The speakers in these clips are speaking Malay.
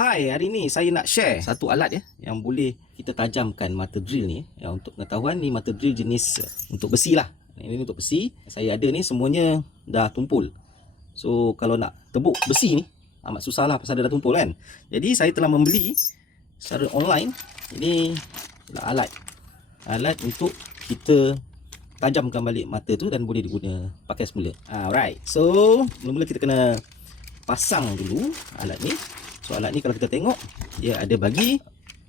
Hai, hari ni saya nak share satu alat yang boleh kita tajamkan mata drill ni. Untuk pengetahuan, ni mata drill jenis untuk besi lah. Ini untuk besi. Saya ada ni semuanya dah tumpul. So kalau nak tebuk besi ni amat susah lah pasal dia dah tumpul kan. Jadi saya telah membeli secara online. Ini adalah alat untuk kita tajamkan balik mata tu dan boleh diguna pakai semula. Alright. So mula-mula kita kena pasang dulu alat ni. So alat ni kalau kita tengok, dia ada bagi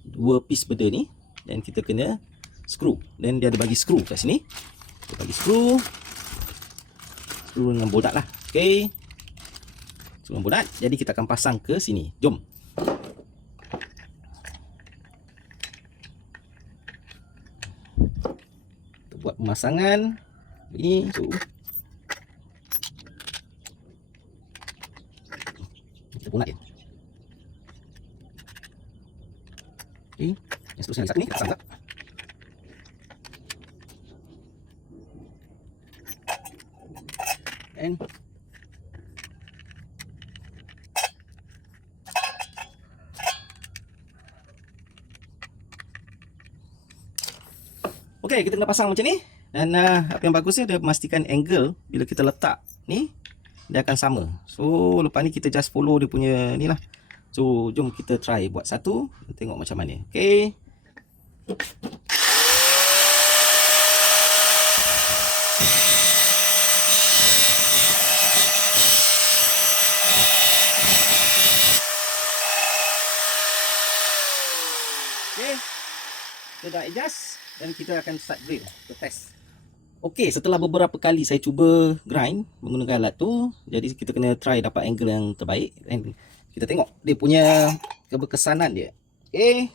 dua piece benda ni dan kita kena skru. Dan dia ada bagi skru kat sini. Kita bagi skru dengan bodat lah. Okey. Skru dengan bodat. Jadi kita akan pasang ke sini. Jom. Kita buat pemasangan ini. So kita bodat dia. Okay. Yang seterusnya satu ni kita pasang tak? And okay, kita kena pasang macam ni. Dan apa yang bagusnya dia memastikan angle bila kita letak ni dia akan sama. So lepas ni kita just follow dia punya ni lah. So jom kita try buat satu, tengok macam mana. Okay. Okay. Kita dah adjust dan kita akan start drill. Kita test. Okay, setelah beberapa kali saya cuba grind menggunakan alat tu, jadi kita kena try dapat angle yang terbaik. Dan kita tengok dia punya keberkesanan dia. Okay.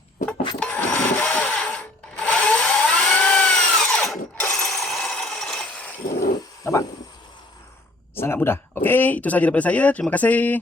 Nampak? Sangat mudah. Okay, itu sahaja daripada saya. Terima kasih.